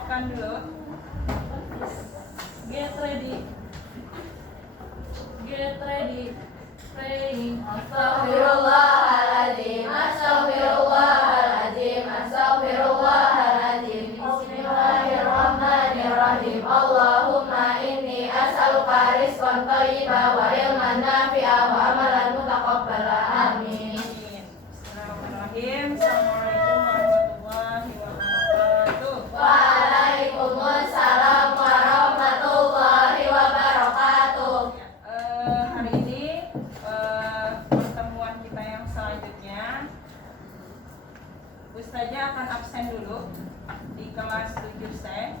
siapkan dulu. Get ready. Get ready. Praying. Astaghfirullahaladzim, astaghfirullahaladzim, astaghfirullahaladzim. Bismillahirrahmanirrahim. Allahumma inni as'aluka rizqan thayyiban wa ilman nafi'an wa amalan mutaqabbala. Amin. Bismillahirrahmanirrahim. Assalamualaikum warahmatullahi wabarakatuh. Waalaikumsalam warahmatullahi wabarakatuh. Hari ini pertemuan kita yang selanjutnya, Ustazah akan absen dulu di kelas 7C.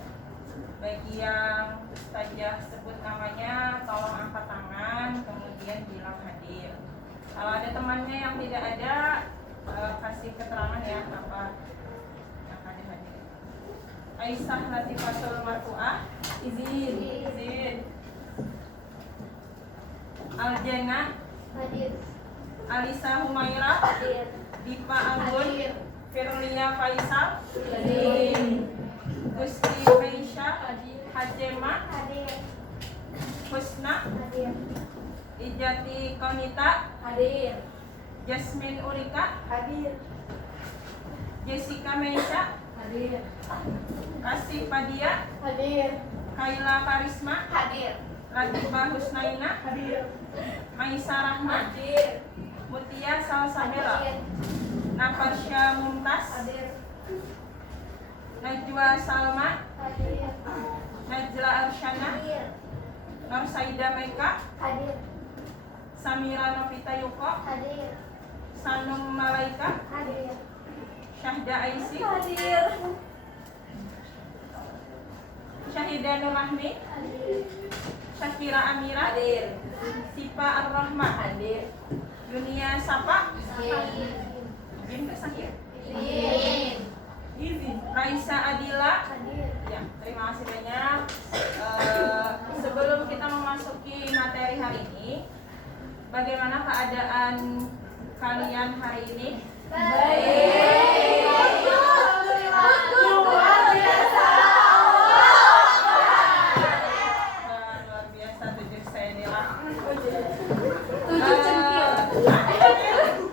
Bagi yang Ustazah sebut namanya, tolong angkat tangan, kemudian bilang hadir. Kalau ada temannya yang tidak ada, kasih keterangan ya apa yang hadir. Aisyah Latifatul Marfu'ah, izin. Aljana, Hadir. Alisa Humaira, Hadir. Dipa Anggun, Hadir. Firlia Faisal, Hadir. Gusti Meisha, Hajema, Hadir. Husna, Hadir. Ijati Konita, Hadir. Jasmine Urika, Hadir. Jessica Meisha, Hadir. Kasih Padia, Hadir. Kaila Karisma, Hadir. Latifah Husnaina, Hadir. Maisa Rahma, Hadir. Mutia Salsabela, Hadir. Nafasya Mumtaz, Hadir. Najwa Salma, Hadir. Najla Arsyana, Hadir. Nur Saida Meka, Hadir. Samira Novita Yuko, Hadir. Sanum Malaika, Hadir. Syahda Aisy, Hadir. Syahidah Nur Rahmi, Hadir. Syakira Amira, Hadir. Sipa Ar-Rahma, Hadir. Dunia Sapa, Hadir. Izin Kesakir, Izin. Raisa Adila. Hadir. Ya, terima kasih banyak. Sebelum kita memasuki materi hari ini, bagaimana keadaan kalian hari ini? Baik. Luar biasa. Luar biasa, 7 saya Nila. 7 centil.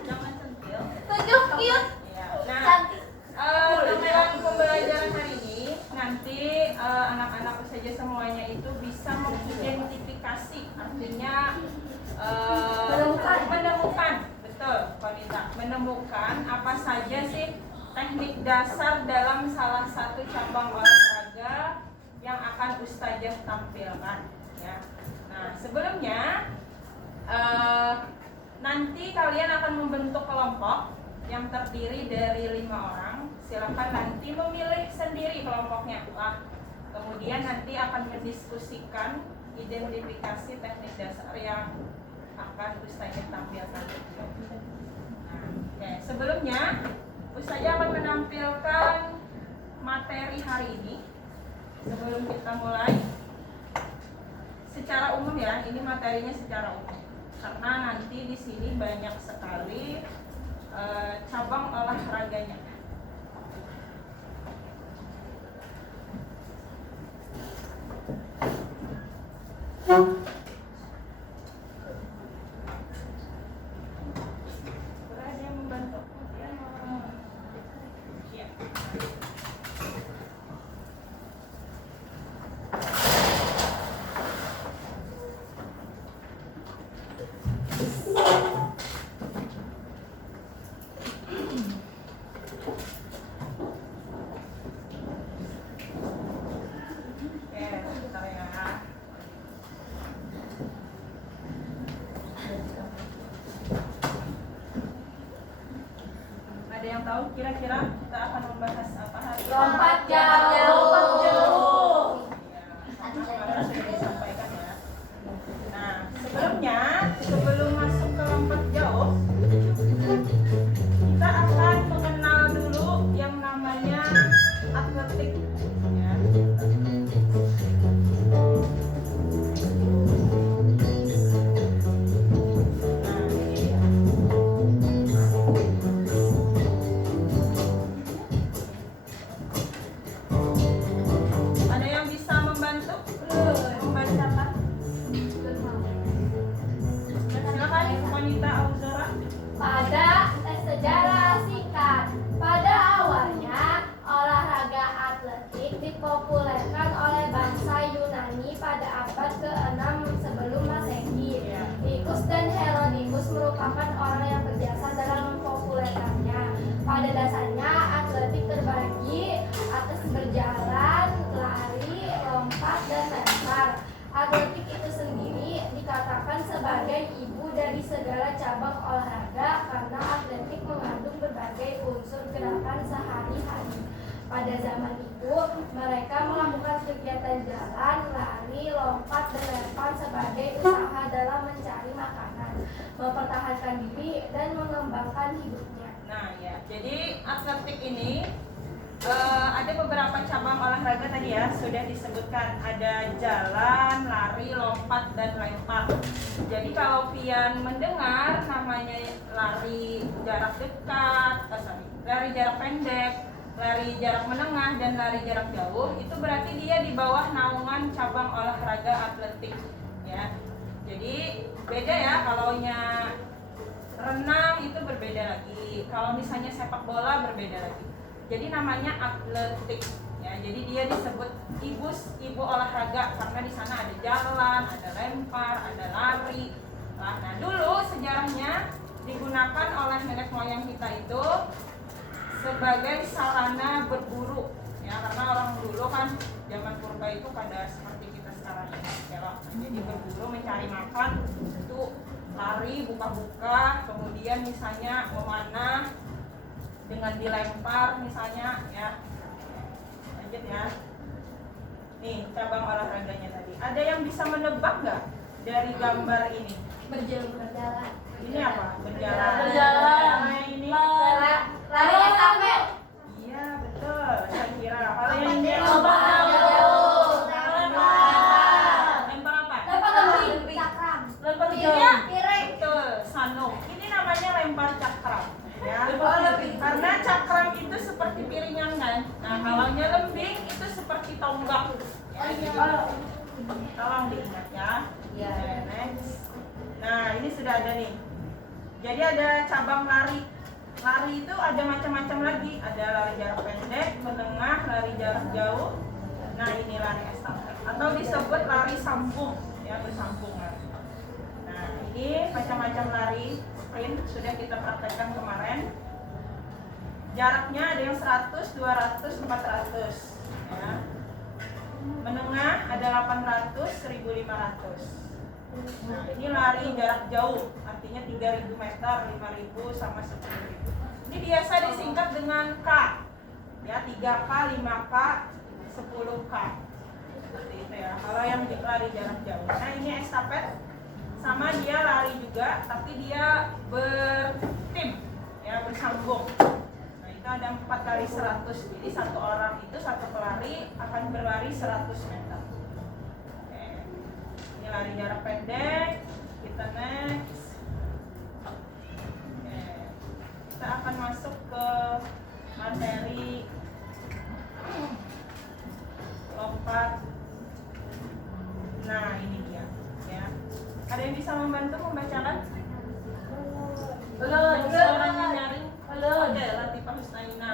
Jangan centil. 7 cute. Ya. Nah, Cantik. dengan pembelajaran hari ini, nanti anak-anak saja semuanya itu bisa mengidentifikasi, artinya menemukan, betul, Konita, menemukan apa saja sih teknik dasar dalam salah satu cabang olahraga yang akan Ustazah tampilkan. Ya. Nah, sebelumnya nanti kalian akan membentuk kelompok yang terdiri dari 5 orang. Silakan nanti memilih sendiri kelompoknya. Kemudian nanti akan mendiskusikan identifikasi teknik dasar yang akan Ustazah tampilkan. Nah, oke. Sebelumnya Ustazah akan menampilkan materi hari ini. Sebelum kita mulai, secara umum ya, ini materinya secara umum. Karena nanti di sini banyak sekali cabang olahraganya. Berada yang membantu. Ya. Oke, bentar ya. Ada yang tahu kira-kira kita akan membahas apa hari ini? Lompat jauh. Ya, sudah disampaikan ya. Nah, sebelumnya, sebelum masuk ke lompat jauh, kita akan mengenal dulu yang namanya atletik. Ya. Nah, ini dia. pagi hari. Pada zaman itu, mereka melakukan kegiatan jalan, lari, lompat, dan lempar sebagai usaha dalam mencari makanan, mempertahankan diri, dan mengembangkan hidupnya. Nah ya, jadi atletik ini ada beberapa cabang olahraga tadi ya, sudah disebutkan. Ada jalan, lari, lompat, dan lempar. Jadi kalau pian mendengar namanya lari jarak dekat, lari jarak pendek, lari jarak menengah, dan lari jarak jauh, itu berarti dia di bawah naungan cabang olahraga atletik ya. Jadi beda ya, kalau renang itu berbeda lagi, kalau misalnya sepak bola berbeda lagi. Jadi namanya atletik ya. Jadi dia disebut ibu olahraga karena di sana ada jalan, ada lempar, ada lari. Nah, dulu sejarahnya digunakan oleh nenek moyang kita itu sebagai sarana berburu ya, karena orang dulu kan zaman purba itu pada seperti kita sekarang ya. Jadi berburu mencari makan itu lari, buka-buka, kemudian misalnya memanah dengan dilempar misalnya ya. Lanjut ya. Nih cabang olahraganya tadi. Ada yang bisa menebak nggak dari gambar ini? Berjalan. Ini apa? Berjalan. Nah, ini Lari estafet. iya betul. Saya kira. Kalau yang ini Lompat jauh. lempar apa? Lempar lembing. Cakram. Lempar Iya, jauh. piring. Betul. Sanuk. Ini namanya lempar cakram. Ya. Lempar lembing. Karena cakram itu seperti piringan kan. Nah, kalau lembing itu seperti tonggak. Ya, gitu. Tolong diingat ya. Iya. Next. Nah, ini sudah ada nih. Jadi ada cabang lari. Lari itu ada macam-macam lagi. Ada lari jarak pendek, menengah, lari jarak jauh. Nah, ini lari estafet atau disebut lari sambung ya, bersambung lari. Nah, ini macam-macam lari sprint sudah kita praktekkan kemarin. Jaraknya ada yang 100, 200, 400 ya. Menengah ada 800, 1500. Nah, ini lari jarak jauh, artinya 3000 meter, 5000 sama 10000. Ini biasa disingkat dengan K. Ya, 3K, 5K, 10K. Seperti itu ya. Kalau yang lari jarak jauh. Nah, ini estafet. Sama dia lari juga, tapi dia bertim, ya, bersambung. Nah, itu ada 4 kali 100. Jadi satu orang itu, satu pelari akan berlari 100 meter. Ini lari jarak pendek. Kita next. Oke. Kita akan masuk ke materi lompat. Nah, ini dia ya. Ada yang bisa membantu membacakan? Suaranya nyaring. Oke, Latifah Husnaina.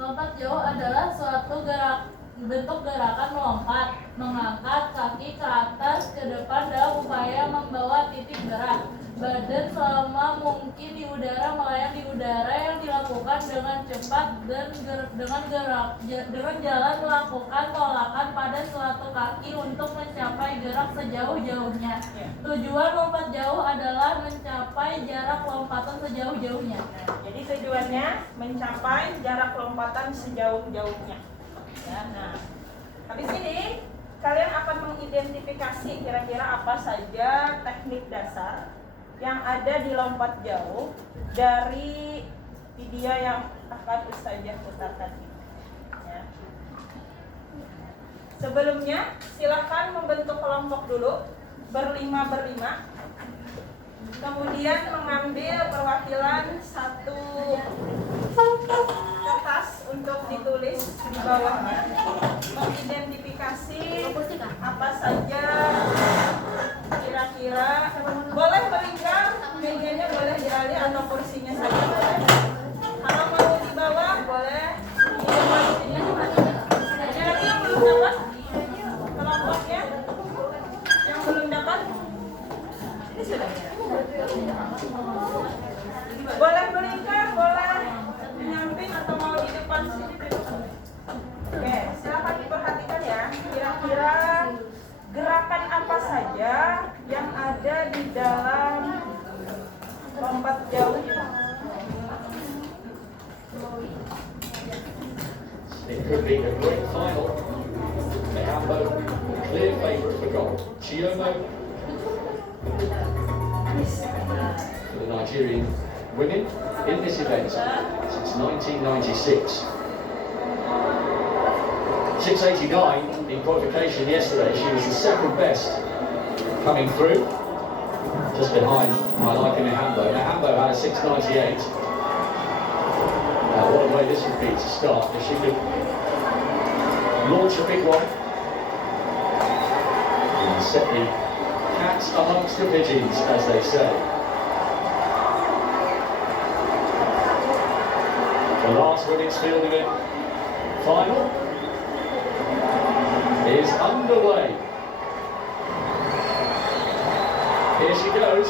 Lompat jauh adalah suatu bentuk gerakan melompat, mengangkat kaki ke atas ke depan dalam upaya membawa titik berat. Badan selama mungkin di udara, melayang di udara, yang dilakukan dengan cepat dan dengan jalan melakukan tolakan pada suatu kaki untuk mencapai gerak sejauh-jauhnya. Tujuan lompat jauh adalah mencapai jarak lompatan sejauh-jauhnya. Jadi tujuannya mencapai jarak lompatan sejauh-jauhnya. Ya, nah, habis ini kalian akan mengidentifikasi kira-kira apa saja teknik dasar yang ada di lompat jauh dari video yang akan Ustazah putarkan ini. Ya. Sebelumnya silahkan membentuk kelompok dulu berlima, kemudian mengambil perwakilan satu kertas untuk ditulis di bawahnya, mengidentifikasi apa saja kira-kira. Boleh melingkar, mejanya boleh dialih atau kursinya saja boleh. Kalau mau di bawah boleh di depan sini. Ada lagi yang belum dapat kelompoknya? Yang belum dapat? Ini sudah. Boleh melingkar, boleh menyamping atau mau di depan sini. Oke, silakan diperhatikan ya. Kira-kira gerakan apa saja yang ada di dalam lompat jauh ini? It could be a great final. Mehambo, clear favourite for gold. Chiomo, for the Nigerian women in this event since 1996. 6:89 in qualification yesterday. She was the second best coming through, just behind Malaika Mehambo. Mehambo had a 6:98. What a way this would be to start if she could launch a big one and set the cats amongst the pigeons, as they say. The last women's field event final is underway. Here she goes.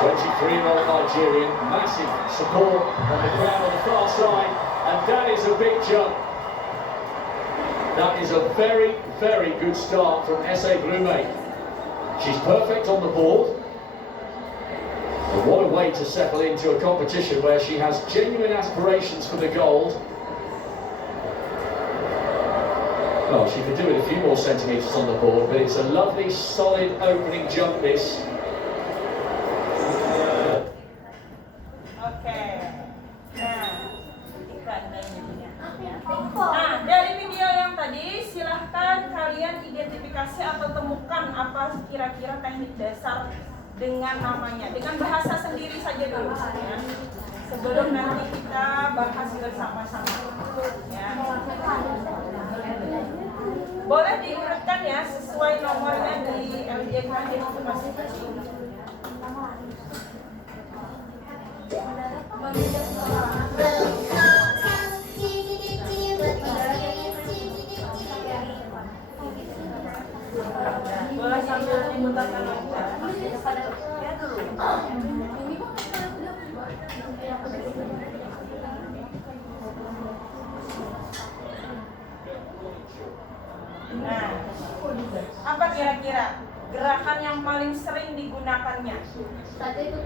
23-year-old Nigerian, massive support on the ground on the far side, and that is a big jump. That is a very, very good start from SA Blume. She's perfect on the board. And what a way to settle into a competition where she has genuine aspirations for the gold. Well, she could do with a few more centimetres on the board, but it's a lovely, solid opening jump this. Nah, dari video yang tadi silahkan kalian identifikasi atau temukan apa kira-kira teknik dasar dengan namanya, dengan bahasa sendiri saja dulu ya. Sebelum nanti kita bahas bersama-sama ya. Boleh diurutkan ya sesuai nomornya di LJK itu masing-masing. Boleh sambil memutarkan Nah, apa kira-kira gerakan yang paling sering digunakannya? Tadi itu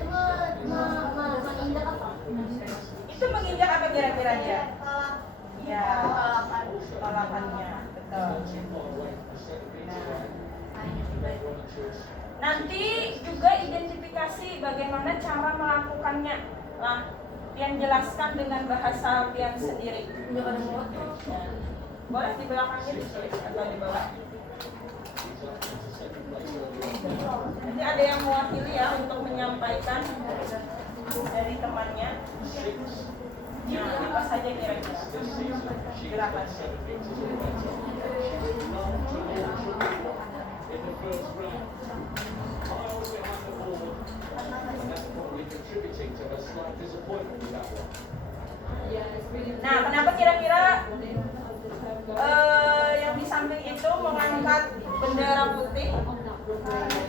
menginjak apa? Itu menginjak apa kira-kira dia? Ya, palapannya, betul. Nanti juga identifikasi bagaimana cara melakukannya. Lah, Pian jelaskan dengan bahasa Pian sendiri. Boleh di belakangnya atau di bawah. Nanti ada yang mewakili ya untuk menyampaikan dari temannya. Nah, apa saja kira-kira gerakan? Nah, kenapa kira-kira yang di samping itu mengangkat bendera putih?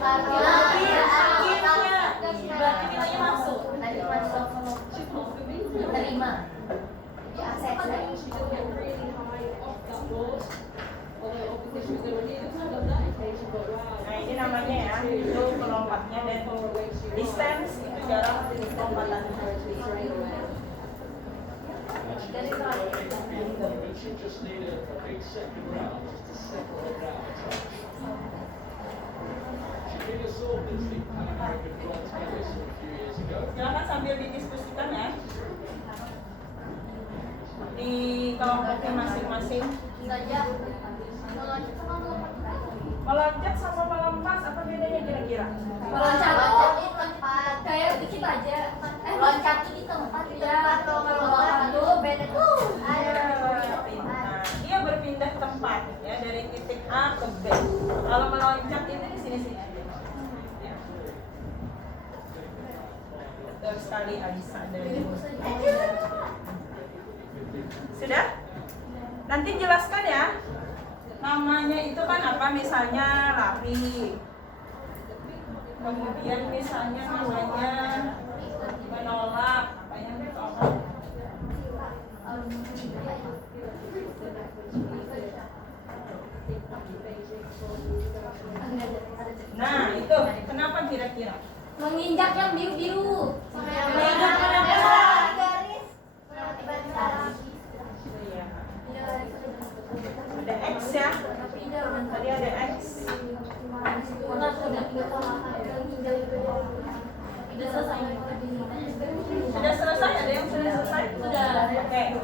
Akhirnya berarti nilainya masuk. Terima. Nah, ini namanya ya, itu pelompatnya, dan distance itu jarak lompatan. Silakan sambil didiskusikan ya di kelompoknya masing-masing. Meloncat sama melompat apa bedanya kira-kira? Meloncat di tempat kayak dikit aja. Loncat di tempat ya. Kalau melompat dulu beda tuh. Nah, dia berpindah tempat ya dari titik A ke B. Kalau meloncat itu di sini-sini aja. Ya. Betul sekali Alisa dari Sudah? Nanti jelaskan ya. Namanya itu kan apa, misalnya lari. Kemudian misalnya namanya menolak, apa yang ditolak? Nah, itu kenapa kira-kira? Menginjak yang biru-biru. Menginjak yang garis. Tiba-tiba Udah selesai. Sudah selesai? Ada yang sudah selesai? Sudah. Oke.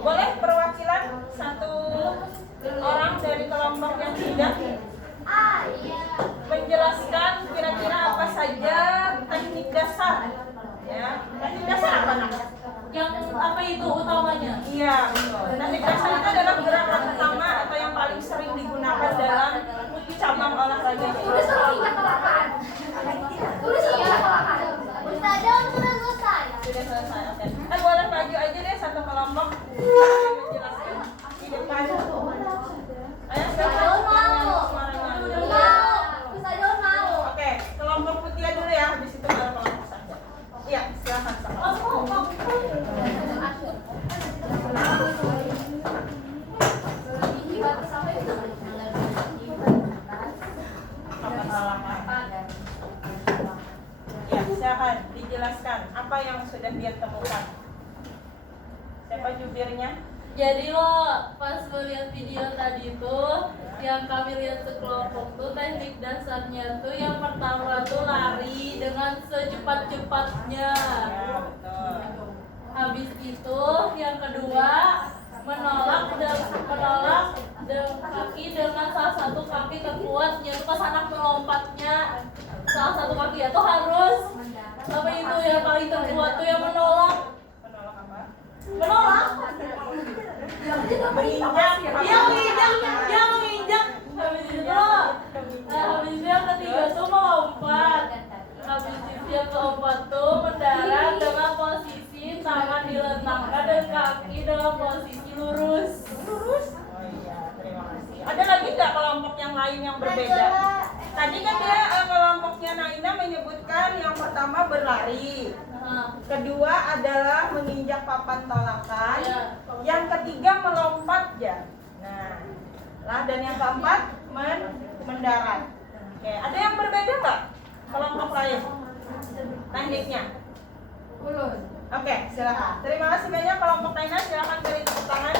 Boleh perwakilan satu orang dari kelompok yang tidak menjelaskan kira-kira apa saja teknik dasar? Ya, teknik dasar apa nak? Yang apa itu utamanya? Iya, betul. Teknik dasar itu adalah gerakan utama atau yang paling sering digunakan dalam cabang olahraga. Tulis logika kelamaan. Tulis logika kelamaan. Ustazah sudah selesai. Sudah selesai, oke. Boleh maju aja deh satu kelompok yang menjelaskan di depan. Ayo, siapa? Suaranya. Ustazah mau. Oke, kelompok putih dulu ya, habis itu baru kelompok saja. Iya, silakan. Ya, silakan dijelaskan apa yang sudah dia temukan. Siapa jubirnya? Jadi lo pas melihat video tadi tuh yang kami lihat sekelompok tuh teknik dasarnya tuh yang pertama tuh lari dengan secepat-cepatnya. Ya, betul. Habis itu yang kedua menolak kaki dengan salah satu kaki terkuat, yaitu pas anak melompatnya salah satu kaki itu harus apa itu yang paling terkuat tuh yang menolak Menolak apa? dia menginjak habis itu yang ketiga tuh melompat, habis itu yang keempat tuh mendarat dengan posisi tangan diletakkan dan kaki dalam posisi lurus. Oh iya, terima kasih. Ada lagi nggak kelompok yang lain yang berbeda? Tadi kan dia kelompoknya Naina menyebutkan yang pertama berlari, kedua adalah menginjak papan tolakan, Ya. yang ketiga melompat ya. Nah, dan yang keempat mendarat. Oke, ada yang berbeda nggak kelompok lain tekniknya? Oke, silakan. Terima kasih banyak kelompok Naina, silakan beri tepuk tangan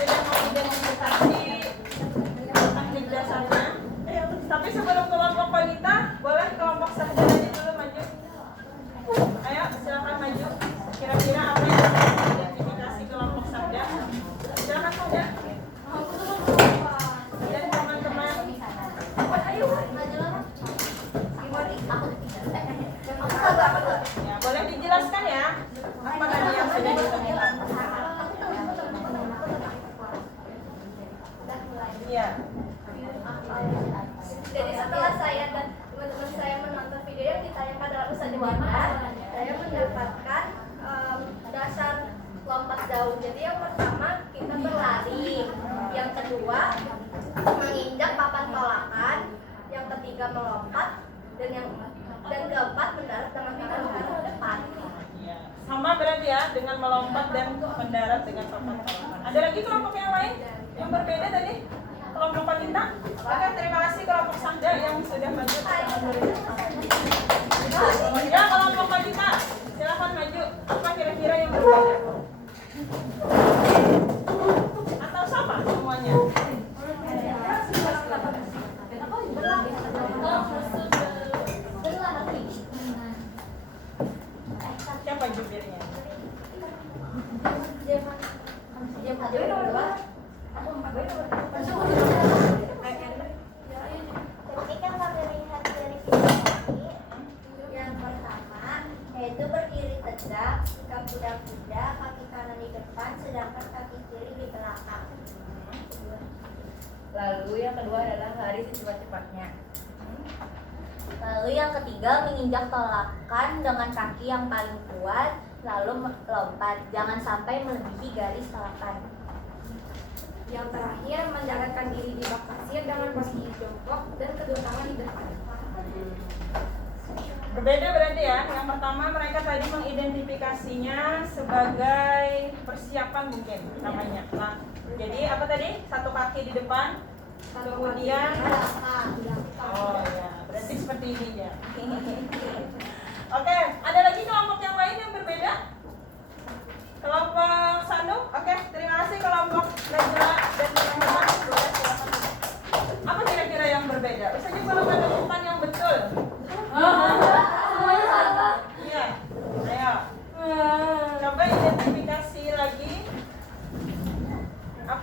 sudah mengidentifikasi teknik dasarnya. Tapi sebelum kelompok wanita, boleh kelompok sarjana dulu maju. Ayo, silakan maju. Kira-kira apa yang identifikasi kelompok sarjana? Silakan saja. Dan teman-teman. Ya, boleh dijelaskan ya. Apa tadi yang sudah ditemukan? Iya. Jadi setelah saya dan teman-teman saya menonton video yang ditayangkan dalam Ustazah Webinar, saya mendapatkan dasar lompat jauh. Jadi yang pertama kita berlari, yang kedua menginjak papan tolakan, yang ketiga melompat, dan keempat mendarat dengan tangan ke depan. Iya. Sama berarti ya dengan melompat dan mendarat dengan papan tolakan. Ada lagi kelompok yang lain yang berbeda tadi? Kelompok wanita? Oke, terima kasih kelompok Sanda yang sudah maju. Ya, kelompok wanita, silakan maju. Apa kira-kira yang berbeda? Atau sama semuanya? Siapa jubirnya? Ketika kami lihat dari video ini, yang pertama yaitu berdiri tegak, sikap kuda-kuda, kaki kanan di depan, sedangkan kaki kiri di belakang. Lalu yang kedua adalah lari secepat-cepatnya. Lalu yang ketiga menginjak tolakan dengan kaki yang paling kuat, lalu lompat, jangan sampai melebihi garis tolakan. Yang terakhir mendaratkan diri di bak pasir dengan posisi jongkok dan kedua tangan di depan. Berbeda berarti ya. Yang pertama mereka tadi mengidentifikasinya sebagai persiapan mungkin namanya. Nah, jadi apa tadi? Satu kaki di depan, kemudian oh ya, berarti seperti ini ya. Oke, ada lagi kelompok yang lain yang berbeda? Kelompok Sandu? Oke, terima kasih kelompok Najla dan teman-teman. Boleh silakan. Apa kira-kira yang berbeda? Misalnya kalau menemukan yang betul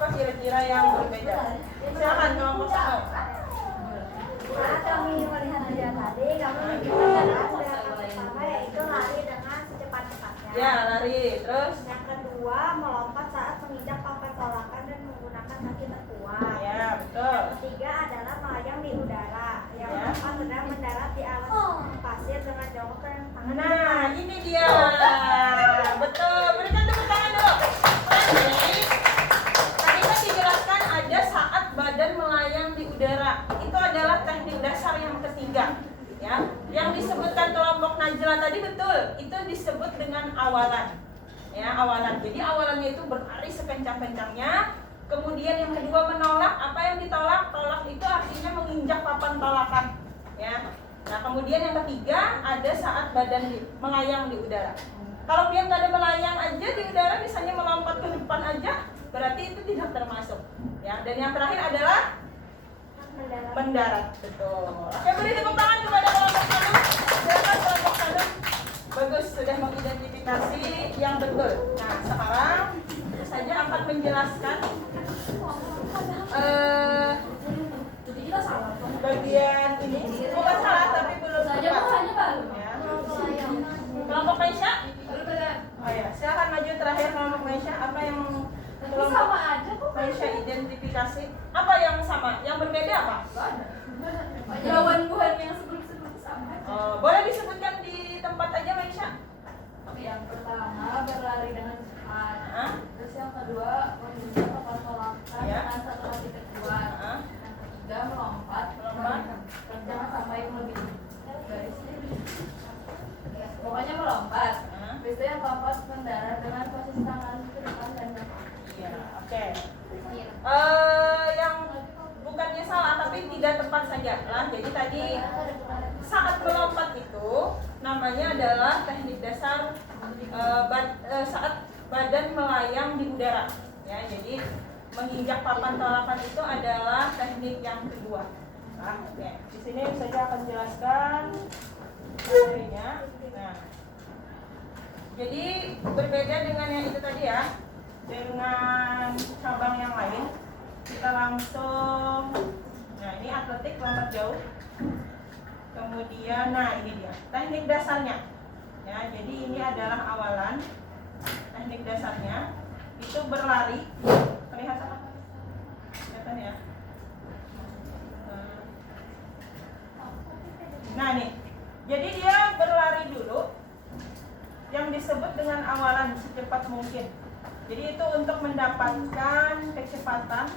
Apa kira-kira yang berbeda? Silakan kelompok 1. Saat kami melihat video tadi, kami menunjukkan gerakan pertama yaitu lari dengan secepat-cepatnya. Ya, lari. Terus? Yang kedua, melompat saat menginjak papan tolakan dan menggunakan kaki terkuat. Ya, betul. Yang ketiga adalah melayang di udara. Yang keempat adalah mendarat di alas pasir dengan jongkok yang tangan. Nah, ini dia. Betul. Berikan tepuk tangan dulu. Tadi kan dijelaskan ada saat badan melayang di udara. Itu adalah teknik dasar yang ketiga. Ya, yang disebutkan kelompok Najla tadi betul. Itu disebut dengan awalan. Ya, awalan. Jadi awalannya itu berlari sekencang-kencangnya. Kemudian yang kedua menolak. Apa yang ditolak? Tolak itu artinya menginjak papan tolakan. Ya. Nah, kemudian yang ketiga ada saat badan melayang di udara. Kalau dia nggak ada melayang aja di udara, misalnya melompat ke depan aja, berarti itu tidak termasuk. Ya. Dan yang terakhir adalah mendarat. Betul. Oke, beri tepuk tangan kepada kelompok Sanum. Silakan kelompok Sanum. Bagus, sudah mengidentifikasi yang betul. Nah, sekarang saya akan menjelaskan bagian ini. Bukan salah, tapi belum tepat. Ya. Kelompok Maisha? Oh ya, silakan maju terakhir kelompok Maisha. Apa yang kelompok Maisha identifikasi? Apa yang sama? Yang berbeda apa? Jawaban yang sebelum-sebelum sama. Boleh disebutkan di tempat aja Maisha? Yang pertama berlari dengan cepat. Hah? Terus yang kedua menginjak papan tolakan Ya. dengan satu kaki terkuat. Hah? Yang ketiga melompat. Jangan sampai lebih garis. Pokoknya melompat. Hah? Habis itu yang keempat mendarat dengan posisi tangan ke depan dan belakang. Iya, oke. Yang bukannya salah tapi tidak tepat saja lah. Jadi tadi saat melompat itu namanya adalah teknik dasar saat badan melayang di udara. Ya, jadi menginjak papan tolakan itu adalah teknik yang kedua. Nah, oke. Di sini saya akan jelaskan materinya. Nah, jadi berbeda dengan yang itu tadi ya. Dengan cabang yang lain, kita langsung. Nah, ini atletik lompat jauh. Kemudian, nah ini dia teknik dasarnya. Ya, jadi ini adalah awalan. Teknik dasarnya itu berlari. Kelihatan apa? Kelihatan ya. Nah nih, jadi dia berlari dulu. Yang disebut dengan awalan secepat mungkin. Jadi itu untuk mendapatkan kecepatan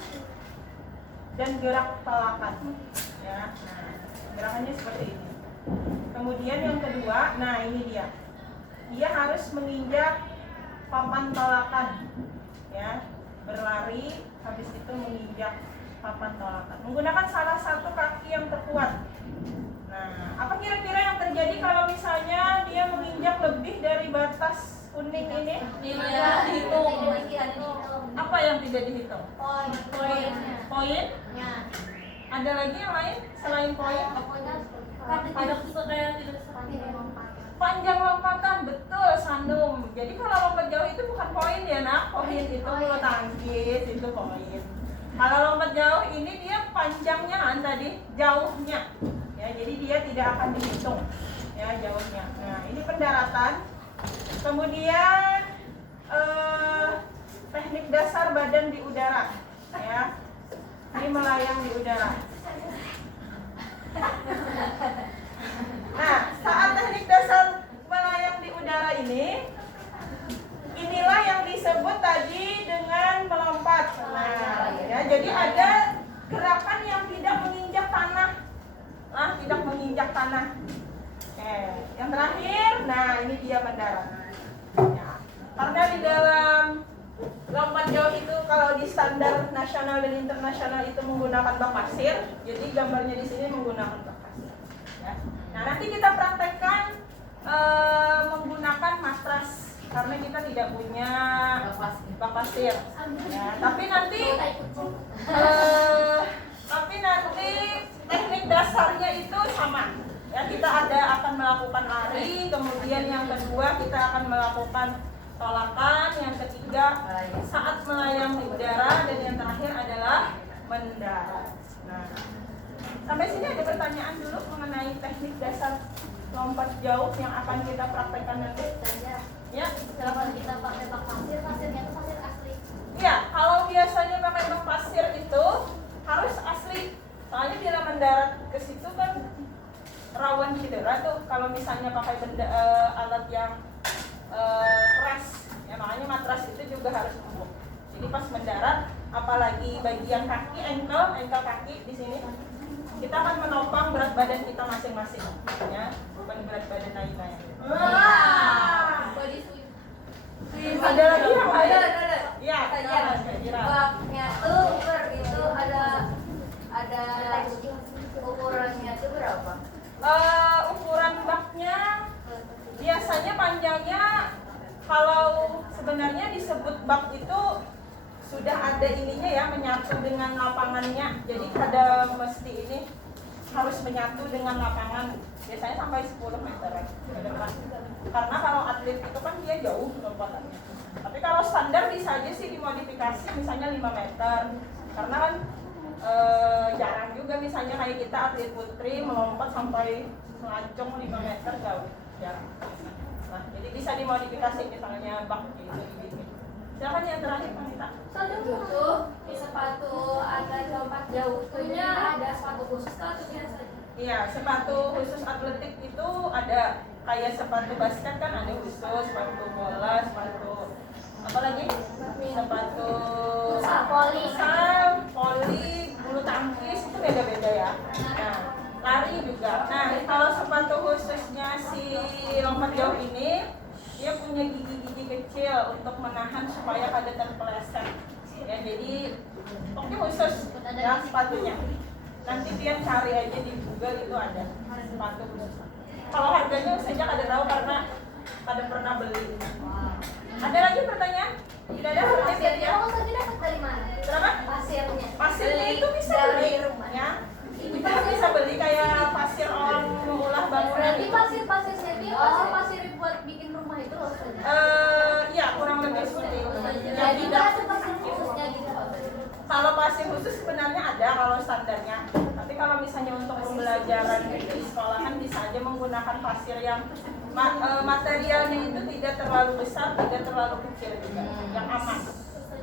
dan gerak tolakan. Ya, nah, gerakannya seperti ini. Kemudian yang kedua, nah ini dia. Dia harus menginjak papan tolakan. Ya, berlari habis itu menginjak papan tolakan. Menggunakan salah satu kaki yang terkuat. Nah, apa kira-kira yang terjadi kalau misalnya dia menginjak lebih dari batas kuning ini? Tidak dihitung. Apa yang tidak dihitung? Poin? Ada lagi yang lain selain poin? Tidak sesuai tidak seperti Panjang lompatan, betul Sanum. Jadi kalau lompat jauh itu bukan poin ya nak, poin itu bulu tangkis, itu poin. Kalau lompat jauh ini dia panjangnya kan tadi, jauhnya. Ya, jadi dia tidak akan dihitung ya jauhnya. Nah, ini pendaratan. Kemudian teknik dasar badan di udara. Ya. Ini melayang di udara. Nah, saat teknik dasar melayang di udara ini, inilah yang disebut tadi dengan melompat. Nah, ya, jadi ada gerakan yang tidak menginjak tanah. Nah, tidak menginjak tanah. Oke, yang terakhir, nah ini dia mendarat. Ya, karena di dalam lompat jauh itu kalau di standar nasional dan internasional itu menggunakan bak pasir, jadi gambarnya di sini menggunakan bak pasir. Ya. Nah, nanti kita praktekkan menggunakan matras karena kita tidak punya bak pasir. Ya, tapi nanti teknik dasarnya itu sama. Ya, kita akan melakukan lari, kemudian yang kedua kita akan melakukan tolakan, yang ketiga saat melayang di udara, dan yang lompat jauh yang akan kita praktekkan nanti. Ya, Kalau kita pakai bak pasir, pasirnya itu pasir asli. iya. Kalau biasanya pakai bak pasir itu harus asli. Soalnya bila mendarat ke situ kan rawan cedera tuh. Kalau misalnya pakai alat yang keras, ya makanya matras itu juga harus empuk. Jadi pas mendarat, apalagi bagian kaki, ankle kaki di sini, kita akan menopang berat badan kita masing-masing, ya, bukan berat badan lain-lain. Body sweep. Ada lagi yang lain? Ya, kira. Baknya tuh itu ada ukurannya tuh berapa? Ukuran baknya biasanya panjangnya, kalau sebenarnya disebut bak itu sudah ada ininya ya, menyatu dengan lapangannya. Jadi ada mesti ini harus menyatu dengan lapangan. Biasanya sampai 10 meteran ke depan. Karena kalau atlet itu kan dia jauh lompatannya. Tapi kalau standar bisa aja sih dimodifikasi, misalnya 5 meter. Karena kan jarang juga misalnya kayak kita atlet putri melompat sampai melancong 5 meter, jauh, jarang. Nah, jadi bisa dimodifikasi misalnya bak gitu. Silakan yang terakhir, Panita. Itu di sepatu atlet lompat jauh punya ada sepatu khusus atau biasa? Iya, sepatu khusus atletik itu ada, kayak sepatu basket kan ada khusus, sepatu bola, sepatu apa lagi? Sepatu futsal, voli, bulu tangkis itu beda-beda ya. Nah, lari juga. Nah, kalau sepatu khususnya si lompat jauh ini, dia punya gigi-gigi kecil untuk menahan supaya pada terpeleset. Ya, jadi pokoknya khusus ya sepatunya. Nanti dia cari aja di Google, itu ada sepatu khusus. Kalau harganya saja kada tahu karena kada pernah beli. Ada lagi pertanyaan? Tidak ada pertanyaan ya? Kamu tadi dapat dari mana? Berapa? Pasirnya. Pasirnya itu bisa dari beli, rumah. ya. Itu bisa beli kayak pasir orang mengolah bangunan. Berarti pasir sendiri pasir buat bikin rumah itu loh. Ya kurang lebih seperti itu. Jadi nggak ada pasir khususnya gitu. Kalau pasir khusus sebenarnya ada kalau standarnya. Tapi kalau misalnya untuk pembelajaran di sekolahan bisa aja menggunakan pasir yang materialnya itu tidak terlalu besar, tidak terlalu kecil juga, yang aman.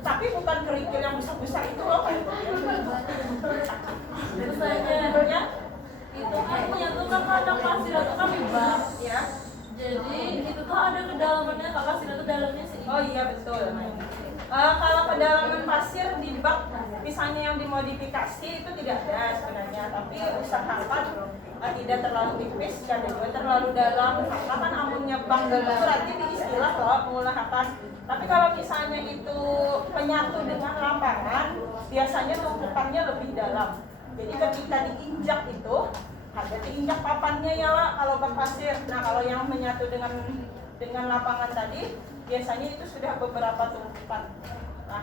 Tapi bukan kerikil yang besar-besar itu loh kayak Misalnya itu kan menyatukan kandang pasir itu kan bak. ya. Jadi itu tuh ada kedalamannya, Kak, pasir itu dalamnya sih. Oh iya betul. Kalau kedalaman pasir di bak misalnya yang dimodifikasi itu tidak ada sebenarnya, tapi usahakan tidak terlalu tipis dan juga terlalu dalam, karena kan amunnya bak itu berarti di istilah loh pengusahakan. Tapi kalau misalnya itu menyatu dengan lapangan, biasanya tumpukannya lebih dalam. Jadi ketika diinjak itu, harga diinjak papannya ya lah kalau bak pasir. Nah kalau yang menyatu dengan lapangan tadi, biasanya itu sudah beberapa tumpukan. Nah,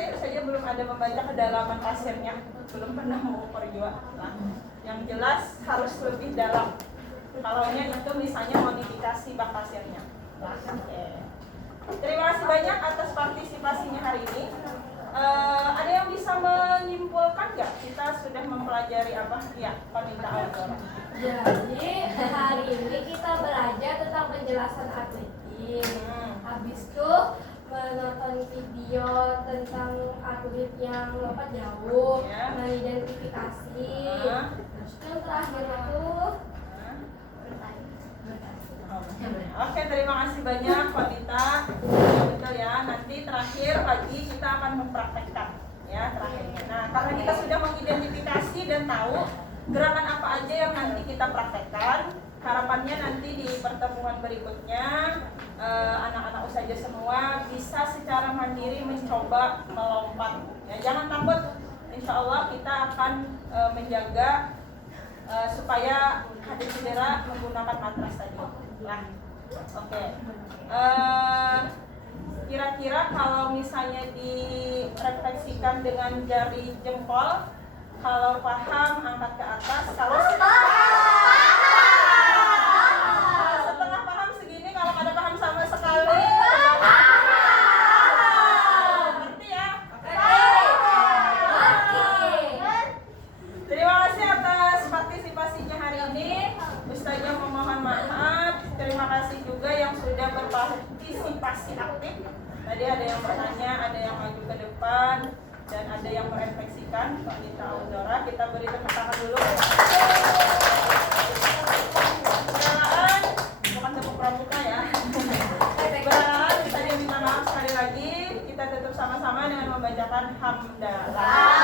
saya belum ada membaca kedalaman pasirnya, belum pernah mengukur juga. Nah, yang jelas harus lebih dalam. Kalaunya itu misalnya modifikasi bak pasirnya. Nah, terima kasih banyak atas partisipasinya hari ini. Ada yang bisa menyimpulkan nggak? Kita sudah mempelajari apa? Ya, Panita Aurora. Jadi hari ini kita belajar tentang penjelasan atletik. Habis itu menonton video tentang atlet yang lompat jauh, Ya. mengidentifikasi. Terus yang terakhir itu Oke, terima kasih banyak Panita. Ya, betul ya. Nanti terakhir lagi kita akan mempraktekkan ya terakhirnya. Nah, karena kita sudah mengidentifikasi dan tahu gerakan apa aja yang nanti kita praktekkan, harapannya nanti di pertemuan berikutnya anak-anak usaha semua bisa secara mandiri mencoba melompat. Ya, jangan takut. Insya Allah kita akan menjaga supaya ada cedera menggunakan matras tadi. Nah, oke. Kira-kira kalau misalnya direfleksikan dengan jari jempol, kalau paham angkat ke atas, kalau setengah paham segini, kalau ada paham sama sekali. Ngerti ya? Terima kasih atas partisipasinya hari ini. ada yang bertanya, ada yang maju ke depan, dan ada yang merefleksikan. Pak Nita Audora, kita beri tepuk tangan dulu. Perkenalkan, bukan tepuk pramuka ya. Perkenalkan, saya minta maaf sekali lagi. Kita tutup sama-sama dengan membacakan hamdalah.